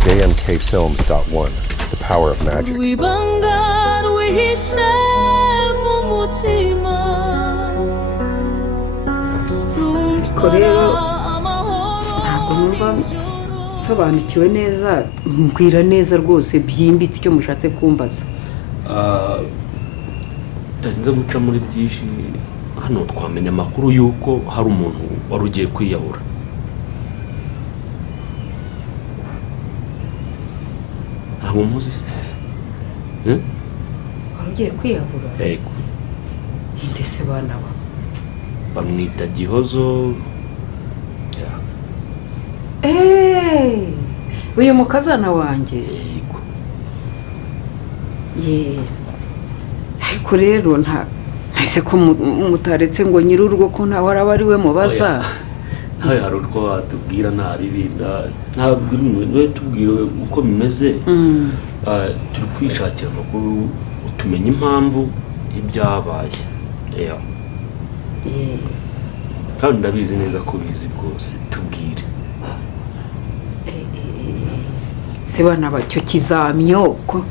jmkfilms.1, the power of magic. Urwibanga rwihishe mu mutima. Rero ntabwo numva nsobanukiwe neza, mbwira neza rwose byimbitse icyo mushatse kumbaza. Ndarinze guca muri byinshi hano twamenya amakuru yuko hari umuntu wari ugiye kwiyahura. Ntabwo muzi se? Wari ugiye kwiyahura? Yego. Inde se bana ba? Bamwita Gihozo. Uyu mukazana wanjye. Yego. Ariko rero ntase ko mutaretse ngo nyir'urugo ko nta waraba ari we mubaza. Hari urwo watubwira ntaribinda ntabwo niwe tubwire uko bimeze. Turi kwishakira amakuru utumenye impamvu y'ibyabaye. Kandi ndabizi neza ko bizi rwose, tubwire. Se bana bacyo kizamyo ko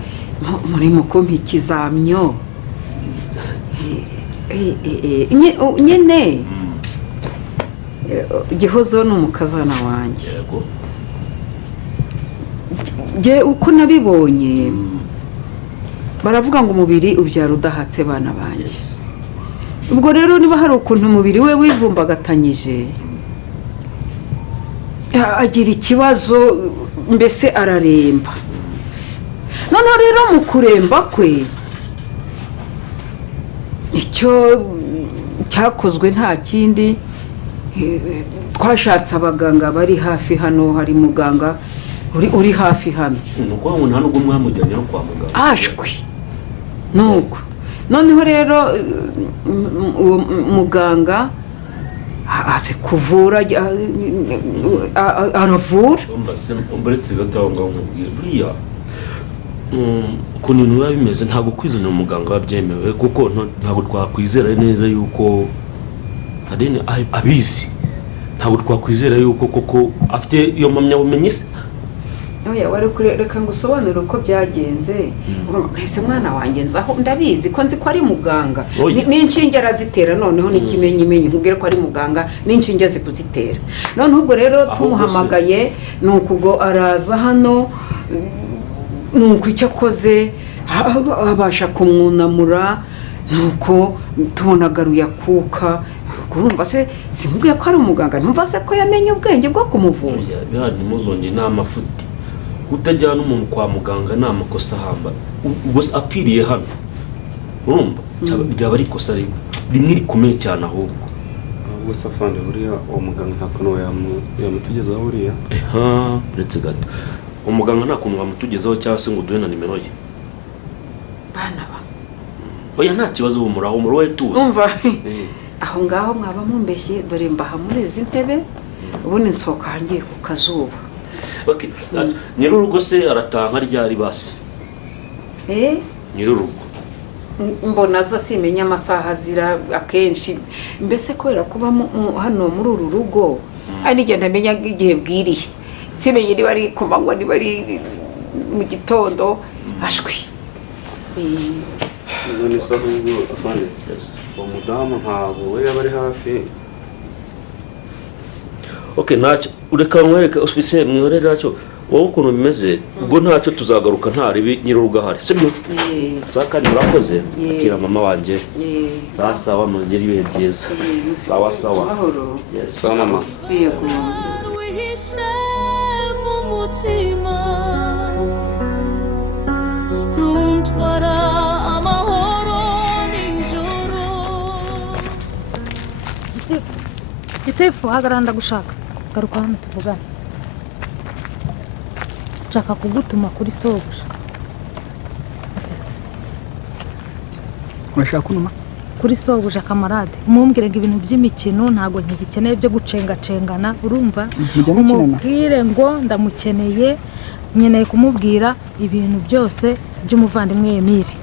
muri mukumpa ikizamyo. Nyene Gihozo ni umukazana wanjye. Yego. Je uko nabibonye baravuga ngo umubiri ubyara udahatse bana banjye. Ubwo rero niba hari ukuntu umubiri we wivumbagatanyije agira ikibazo, mbese araremba. Noneho rero mu kuremba kwe icyo cyakozwe nta kindi, twashatse abaganga bari hafi hano, hari muganga uri hafi hano. Nuko ngo nta nubwo mwamujyanye no kwa muganga. Ashwi nuko noneho rero muganga azi kuvura, aravura. Umbaretse gatanga nkubwira buriya ukuntu biba bimeze ntabwo kwizanira umuganga wabyemewe, kuko ntabwo twakwizera neza yuko abizi. Ntabwo twakwizera yuko koko afite iyo mpamyabumenyi se. Wari kureka ngo usobanure uko byagenze. Ese mwana wanjye nzaho ndabizi ko nzi ko ari muganga, n'inshinge arazitera. Noneho n'ikimenyimenyi nkubwire ko ari muganga, n'inshinge azi kuzitera. Noneho ubwo rero tumuhamagaye nuko ubwo araza hano, nuko icyo akoze abasha kumwunamura, nuko tubonagaruye akuka. Urumva se simbwiye ko ari umuganga, ntumva se ko yamenye ubwenge bwo kumuvura. Ntimuzongere n'amafuti. Kutajyana umuntu kwa muganga ni amakosa ahamba. Ubwo apfiriye hano, urumva byaba ari ikosa rimwe rikomeye cyane. Ahubwo gusa fande buriya uwo muganga nta kuntu yamutugezaho buriya. Uretse gato umuganga nta kuntu wamutugezaho cyangwa se ngo duhe na nimero ye. Bana ba oya nta kibazo umuraho we tuzi. Umva aho ngaho mwaba mumbeshye, dore mbaha muri izi ntebe ubundi nsoka hangiye ku kazuba. Okay, nyir'urugo se aratanga ryari basi? Nyir'urugo mbona aza simenya amasaha azira akenshi, mbese kubera kuba hano muri uru rugo ari nigenda amenya igihe bwiriye. Simenye niba ari ku manywa niba ari mu gitondo. Ashwi none saho ngo afande umudamu ntabwo we yaba ari hafi. Okay, ntacyo ureka mwereka office mwihorera cyo wowe ukuntu bimeze. Ubwo ntacyo tuzagaruka ntaribi nyir'urugo ahari, sibyo? Saka murakoze. Akira mama wanje. Sawa mungeri ibihe byiza. Sawa. Sawa mama. Yego. Gitefu hagaranda gushaka garuka hano tuvugana. Nshaka kugutuma kuri sobuja. Urashaka kunuma kuri sobuja Camalade, mumbwire ngo ibintu by'imikino ntago ntibikeneye byo gucengacengana. Urumva umubwire ngo ndamukeneye, nkeneye kumubwira ibintu byose by'umuvandimwe Emile.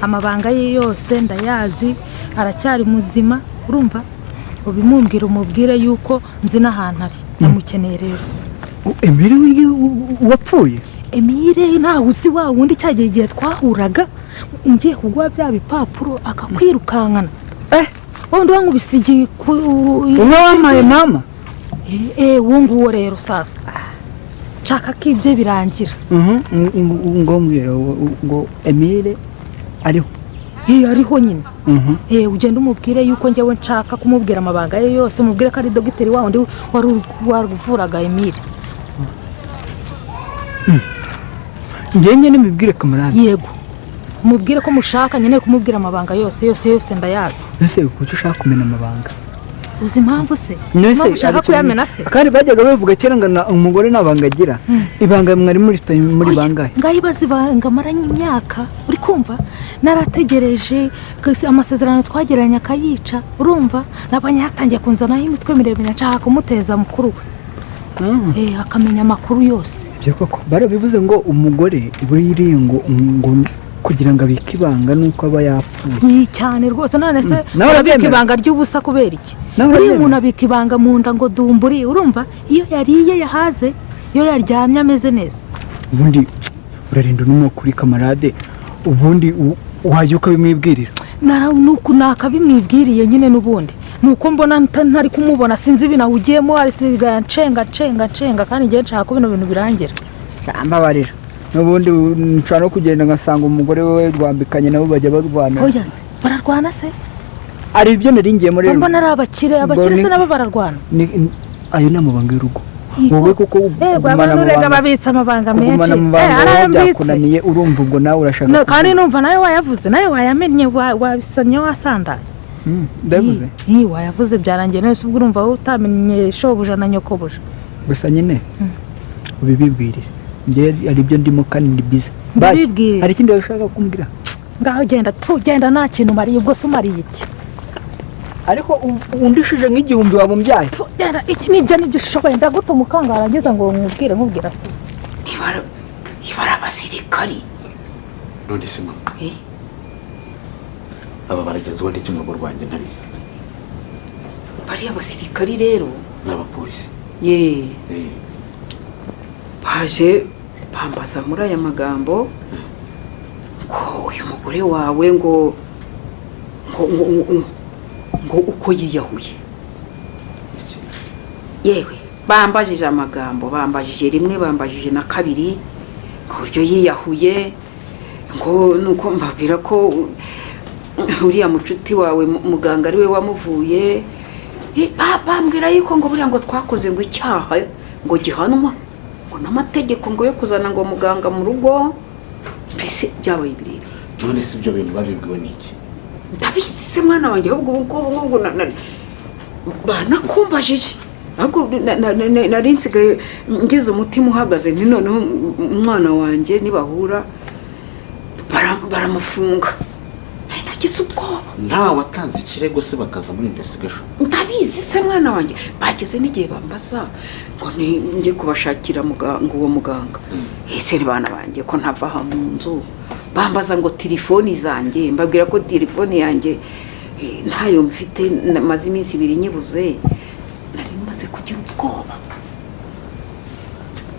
Amabanga ye yose ndayazi, aracyari muzima. Urumva ubimumbwira umubwire yuko nzi n'ahantu ari, ndamukeneye rero. Emile wapfuye? Emile ntawe uzi wa wundi cyagiye igihe twahuraga ngiye kugwa bya bipapuro akakwirukankana wundi wankubisigiye umwe wamaye mama uwo nguwo rero sasa nshaka ko ibyo birangira ngo mbwira ngo Emile ariho ariho nyine ugenda umubwire yuko njyewe nshaka kumubwira amabanga ye yose mubwire ko ari dogiteri wa wundi waruvuraga Emile njye nimubwire Camalade yego mubwire ko mushaka nyine kumubwira amabanga yose ndayazi ese kuki ushaka kumena amabanga uzi impamvu se mpamvu ushaka kuyamena se kandi bajyaga bavuga kera ngo umugore ntabanga agira ibanga mwari muri bangahe ngayibaza ibanga maranye imyaka uri kumva narategereje amasezerano twageranye akayica urumva nabanye hatangiye kunzanaho imitwe miremire nshaka kumuteza mukuru we akamenya amakuru yose ibyo koko barabivuze ngo umugore buriye ngo kugira ngo abike ibanga nuko aba yapfuye cyane rwose none se abika ibanga ry'ubusa kubera iki iyo umuntu abika ibanga mu nda ngo dumburi urumva iyo yariye yahaze iyo yaryamye ameze neza ubundi urarinda n'umwe kuri Camalade ubundi wajya ukabimwibwirira nuko nakabimwibwiriye nyine n'ubundi nuko mbona ntari kumubona sinzi binawugiyemo arisigaye nshenga kandi ngiye nshaka ko bino bintu birangira mbabarira n'ubundi nshobora no kugenda ngasanga umugore we rwambikanye nabo bajya barwana oya se bararwana se ari ibyo naringiyemo rero mbona ari abakire se nabo bararwana ayo ni amabanga y'urugo wowe kuko ugumana mu banga babitsa amabanga menshi arakunaniye urumva ubwo nawe urashaka kandi numva nawe wayavuze nawe wayamenye wabisanye wasandaye ndavuze wayavuze byarangiye nese ubwo urumva wowe utamenye shobuja na nyokobuja gusa nyine ubibibwirire ari byo ndimo kandi ndi bize hari ikindi ushaka kumbwira ngaho genda nta kintu umariye ubwo se umariye iki ariko undishije nk'igihumbi wabumbyaye nibyo ushoboye ndagutuma ukangarangiza ngo nkubwira se ibara abasirikari none se mama aba baragenzwa n'iki mu rugo rwanjye ntabizi bariya abasirikari rero n'abapolisi baje bambaza muri aya magambo ngo uyu mugore wawe ngo uko yiyahuye yewe bambajije amagambo bambajije rimwe bambajije na kabiri ngo uburyo yiyahuye ngo nuko mbabwira ko uriya mucuti wawe muganga ari we wamuvuye bambwira yuko ngo buriya ngo twakoze ngo icyaha ngo gihanwa ngo n'amategeko ngo yo kuzana ngo muganga mu rugo mbese byabaye ibirere none si ibyo bintu babibwiwe n'iki ndabizi se mwana wanjye ahubwo banakumbajije ahubwo nari nsigaye ngize umutima uhagaze nti noneho umwana wanjye nibahura baramufunga nagize ubwoba nta watanze ikirego se bakaza muri investigation ndabizi se mwana wanjye bageze n'igihe bambaza ngo njye kubashakira uwo muganga ese ni bana banjye ko ntava aha mu nzu bambaza ngo telefoni zanjye mbabwira ko telefoni yanjye ntayo mfite maze iminsi 2 nyibuze nari maze kugira ubwoba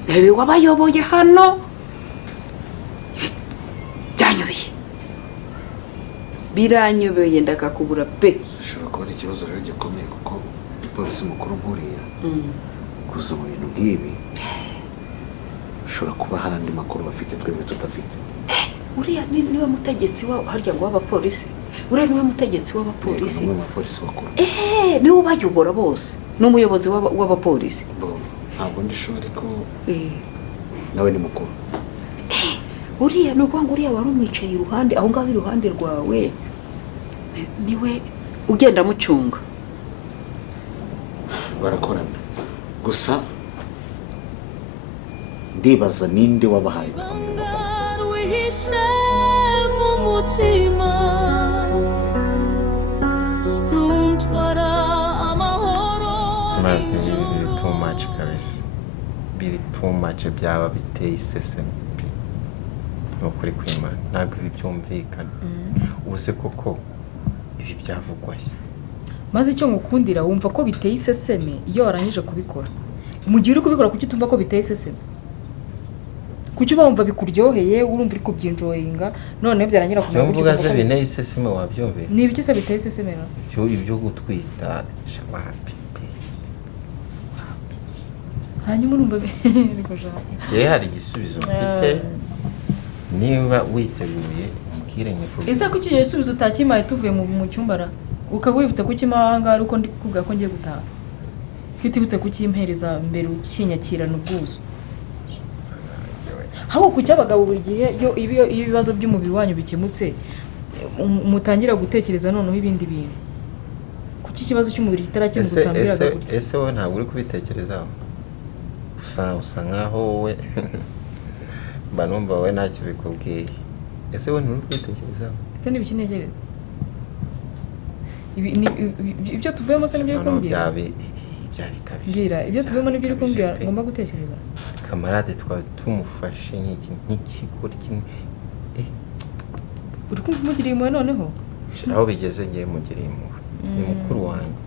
Reba wabayoboye hano byanyobeye biranyobeye ndakakubura pe ushobora kuba ari ikibazo rero gikomeye kuko polisi mukuru nkuriya kuza mu bintu nk'ibi ushobora kuba hari andi makuru bafite twebwe tutafite uriya niwe mutegetsi harya ngo w'abapolisi uriya niwe mutegetsi w'abapolisi bakuru niwe ubayobora bose n'umuyobozi w'abapolisi ntabwo ndishobora ko nawe ni mukuru uriya nuko ngo uriya wari umwicaye iruhande aho ngaho iruhande rwawe niwe ugenda mucunga barakorana gusa ndibaza ninde wabahaye rwihishe mu mutima runtwara amahoro biri too much kabisa biri too much byaba biteye iseseme nukuri kwimana ntabwo ibi byumvikana ubuse koko ibi byavugwaye maze icyo ngukundira wumva ko biteye iseseme iyo warangije kubikora mu gihe uri kubikora kuki utumva ko biteye iseseme kuki uba wumva bikuryoheye urumva uri kubyinjoyinga none byarangira kumenya uburyo mvuga se bineye iseseme wabyumvira ni ibiki se biteye iseseme ibyo gutwita shawapi hanyuma urumva je hari igisubizo mfite niba witeguye umbwire nyakuri ese kuki iyo gisubizo utakimaye tuvuye mu cyumbara ukaba wibutse kukimanga ari uko ndi kuvuga ko ngiye gutaha kitibutse kukimpereza mbere ukinyakirana ubwuzu haho kuki abagabo buri gihe iyo ibibazo by'umubiri wanyu bikemutse mutangira gutekereza noneho ibindi bintu kuki ikibazo cy'umubiri kitarakemuka utambiraga gutya ese wowe ntabwo uri kubitekerezaho usa nkaho wowe mba numva wowe ntacyo bikubwiye ese wowe nturi kubitekerezaho ese ntibikinekereza ibyo tuvuyemo se nibyo kumbwira mbwira ibyo tuvuyemo nibyo uri kumbwira ngomba gutekereza Camalade twari tumufashe nk'ikigori kimwe uri kumva umugiriye impuhwe noneho aho bigeze ngiye mugiriye impuhwe ni mukuru wanjye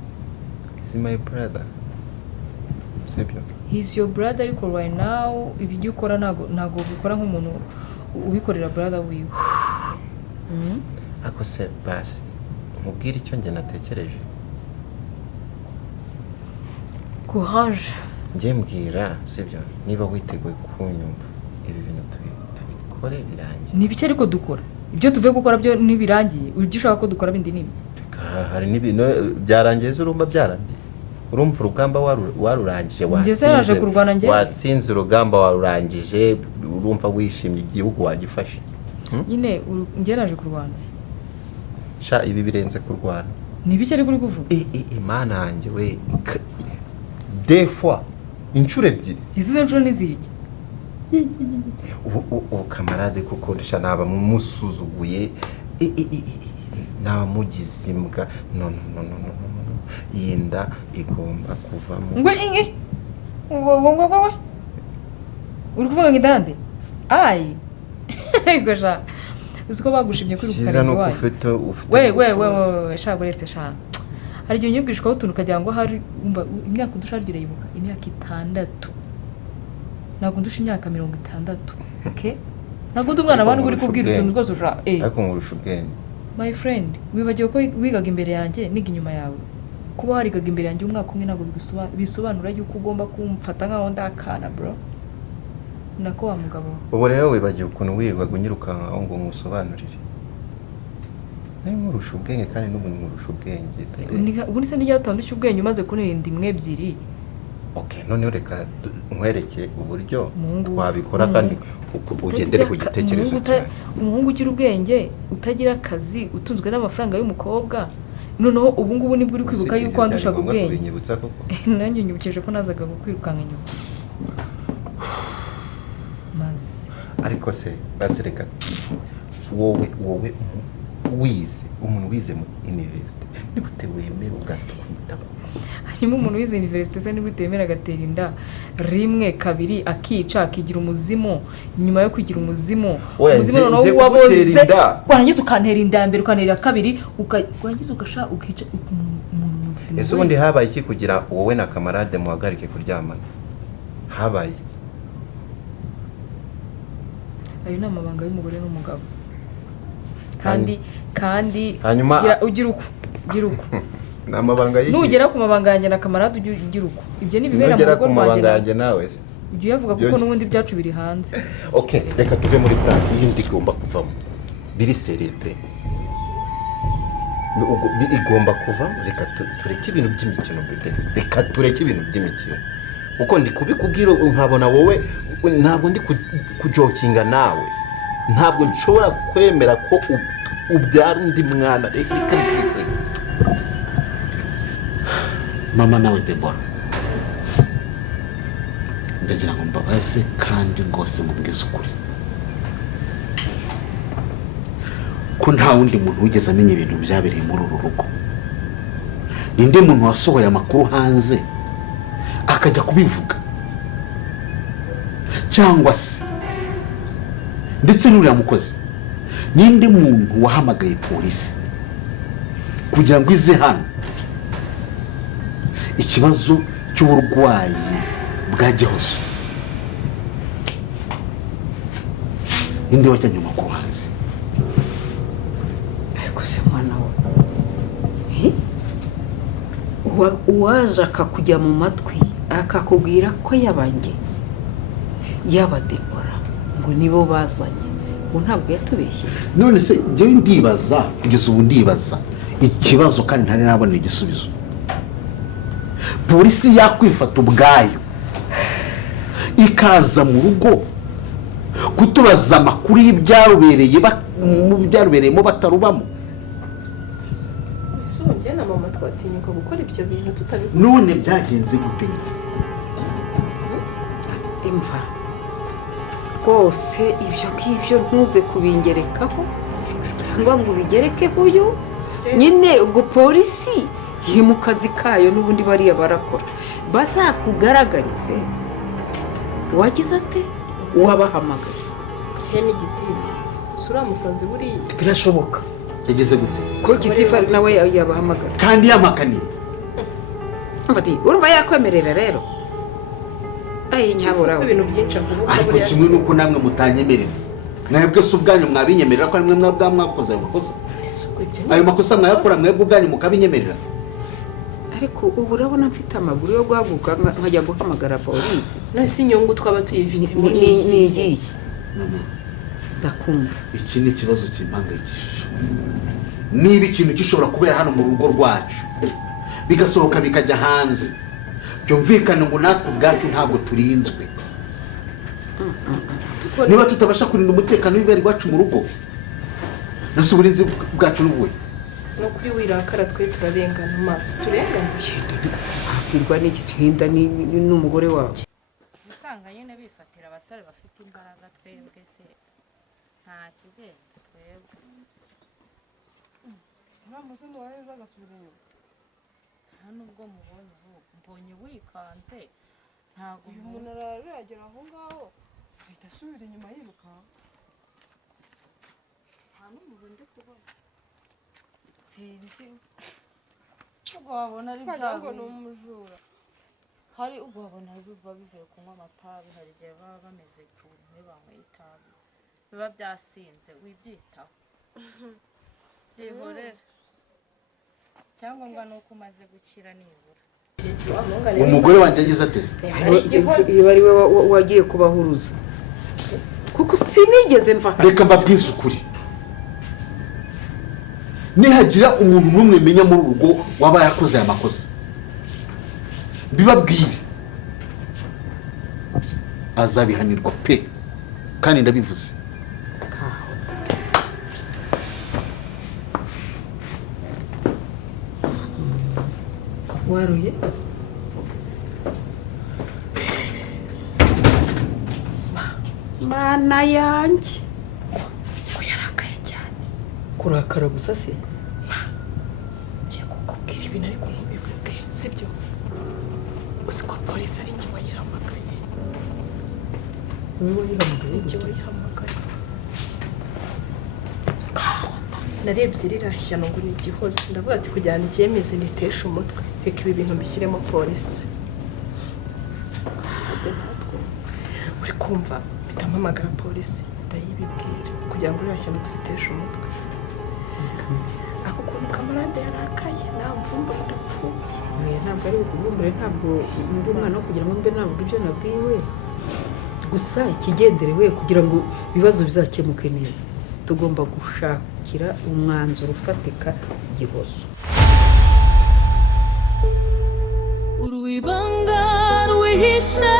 is my brother sibyo he's your brother ariko right now ibyo ukora ntago bikora nk'umuntu ubikorera brother wiwe ako se basi mubwire icyo njye natekereje courage njye mbwira sibyo niba witeguye kunyumva ibi bintu tubikore birangiye ni bike ariko dukora ibyo tuvuye gukora byo nibirangiye ibyo ushaka ko dukora bindi nibiki hari n'ibintu byarangiye urumva byarangiye urumva urugamba warurangije watsinze urugamba warurangije urumva wishimye igihugu wagifashe nyine njye naje kurwana sha ibi birenze kurwana ni bike ariko uri kuvuga imana yanjye we des fois inshuro ebyiri izo nshuro n'iziki ubu Camalade kuko ndisha naba mumusuzuguye naba mugize imbwa no yinda igomba kuvamo ngo ingi ngo uri kuvuga ngidande ai gosha uziko bagushimye kuri kukareba wayo we sha buretse sha hari igihe unyibwishwaho utuntu ukagira ngo hari imyaka udusharira yibuka imyaka 6 ntabwo ndusha imyaka 60 okay ntabwo ndi umwana abantu uri kubwira utuntu rwose ushaka ariko ngurusha ubwenge my friend wibagiwe ko wigaga imbere yanjye niga inyuma yawe kuba warigaga imbere yanjye umwaka umwe ntabwo bisobanura yuko ugomba kumfata nkaho ndakana bro nako wa mugabo ubu rero wibagiwe ukuntu wirirwaga unyirukanka ngo musobanurire nkurusha ubwenge kandi n'ubu nkurusha ubwenge ubu nise nijya utandusha ubwenge umaze kuninda imwe ebyiri okay noneho reka nkwereke uburyo twabikora kandi ugendere ku gitekerezo umuhungu ugira ubwenge utagira akazi utunzwe n'amafaranga y'umukobwa noneho ubu ngubu nibwo uri kwibuka yuko wandushaga ubwenge nanjye nyibukije ko nazaga kwirukanka inyuma maze ariko se basireka wowe wize umuntu wize mu university nigute wemera ugatwita hanyuma umuntu wize university se nigute yemera agatera inda rimwe kabiri akica akigira umuzimu nyuma yo kugira umuzimu noneho waboze warangiza ukantera inda mbere ukantera kabiri warangiza ugasha ukica umuntu muzimu ese ubundi habaye iki kugira wowe na Camalade muhagarike kuryamana habaye ayo ni amabanga y'umugore n'umugabo kandi ugira uko namabanga y'iki nugera ku mabanga yanjye na Camalade ugira uko ibyo ni bibera mu rugo rwanjye nawe ibyo yavuga kuko n'ubundi byacu biri hanze okay reka tuve muri plan yindi igomba kuvamo biri seriye pe igomba kuvamo reka tureke ibintu by'imikino bebe reka tureke ibintu by'imikino uko ndi kubikubwira nkabona wowe ntabwo ndi kujokinga nawe ntabwo nshobora kwemera ko ubyara undi mwana reka mama nawe Debora ndagira ngo mbabaze kandi rwose mubwize ukuri ko nta wundi muntu wigeze amenya ibintu byabereye muri uru rugo ninde muntu wasohoye amakuru hanze akajya kubivuga cyangwa se ndetse n'uriya mukozi ninde muntu wahamagaye polisi kugira ngo ize hano ikibazo cy'uburwayi bwa Gihozo ninde wajyanye amakuru hanze? ariko se mwana we uwaje akakujya mu matwi akakubwira ko yabanjye yaba Debora ngo nibo bazanye ubu ntabwo yatubeshye. None se njyewe ndibaza kugeza ubu ndibaza ikibazo kandi ntari nabona igisubizo. Polisi yakwifata ubwayo ikaza mu rugo kutubaza amakuru y'ibyarubereyemo batarubamo. Njye na mama twatinyuka gukora ibyo bintu tutabikora. None byagenze gute? Imva rwose ibyo ngibyo ntuze kubingerekaho cyangwa ngo ubigerekeho uyu nyine. ubwo polisi iri mu kazi kayo n'ubundi bariya barakora bazakugaragarize wagize ate wabahamagaye cye n'igitifu sura musazi buriya birashoboka. Yageze gute ko gitifu nawe yabahamagara kandi yamakaniye? urumva yakwemerera rero ayi nyabura ibintu byinshi akuvuga ariko kimwe nuko namwe mutanyemerera. Mwebwe se ubwanyu mwabinyemerera ko ari mwe mwakoze ayo makosa? Ayo makosa mwayakora mwebwe ubwanyu mukabinyemerera? ariko ubu urabona mfite amaguru yo guhaguruka nkajya guhamagara polisi. none si inyungu twaba tuyifitemo ni igiye ndakumva. Iki ni ikibazo kimpangayikishije. Niba ikintu gishobora kubera hano mu rugo rwacu bigasohoka bikajya hanze, byumvikane ngo natwe ubwacu ntabwo turinzwe. Niba tutabasha kurinda umutekano w'ibere iwacu mu rugo, nase uburinzi bwacu n'ubuhe? no kuri wirakara twe turarengana amaso turengana. Akwirwa n'igitsinda n'umugore wawe. usanga nyine bifatira abasore bafite imbaraga, twebwe se nta kigenda twebwe. Ntamuzi n'uwaje agasubira inyuma. nta nubwo mubonye ahubwo mbonye wikanze ntabwo uyu muntu araje agera aho ngaho ahita asubira inyuma yiruka. nta n'umuntu ndi kubona, sinzi ubwo wabona ari byago ni umujura. hari ubwo wabona biva bivuye kunywa amatabi, hari igihe baba bameze ukuntu banyweye itabi biba byasinze wibyitaho byihorera. Icyangombwa ni uko umaze gukira nibura. Umugore wanjye yagize ateze iyo ari we wagiye kubahuruza kuko sinigeze mva. reka mbabwize ukuri, nihagira umuntu n'umwe menya muri urugo waba yarakoze aya makosa bibabwire, azabihanirwa pe, kandi ndabivuze. waruye mana yanjye ko yarakaye cyane. kurakara gusa se ngiye kukubwira ibintu ariko ntubivuge sibyo. uzi ko polisi ari njye wayihamagaye. wowe wayihamagaye? njye wayihamagaye. narebye rirashya ngo ni Gihozo, ndavuga ati kujyana icyemeze nitesha umutwe, reka ibi bintu mbishyiremo polisi. uri kumva bitampamagara polisi ndayibibwira kugira ngo rirashya ntitwiteshe umutwe. ako kuntu Camalade yarakaye namvumba ndapfuye. ntabwo ari ukuvumbure, ntabwo ndi umwana wo kugira ngo mbe navuga ibyo nabwiwe gusa ikigenderewe kugira ngo ibibazo bizakemuke neza tugomba gushakira umwanzuro ufatika Gihozo. Urwibanga rwihishe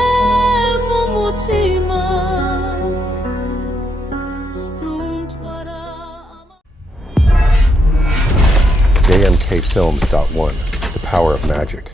mu mutima runtwara. JMKFilms.1, the power of magic.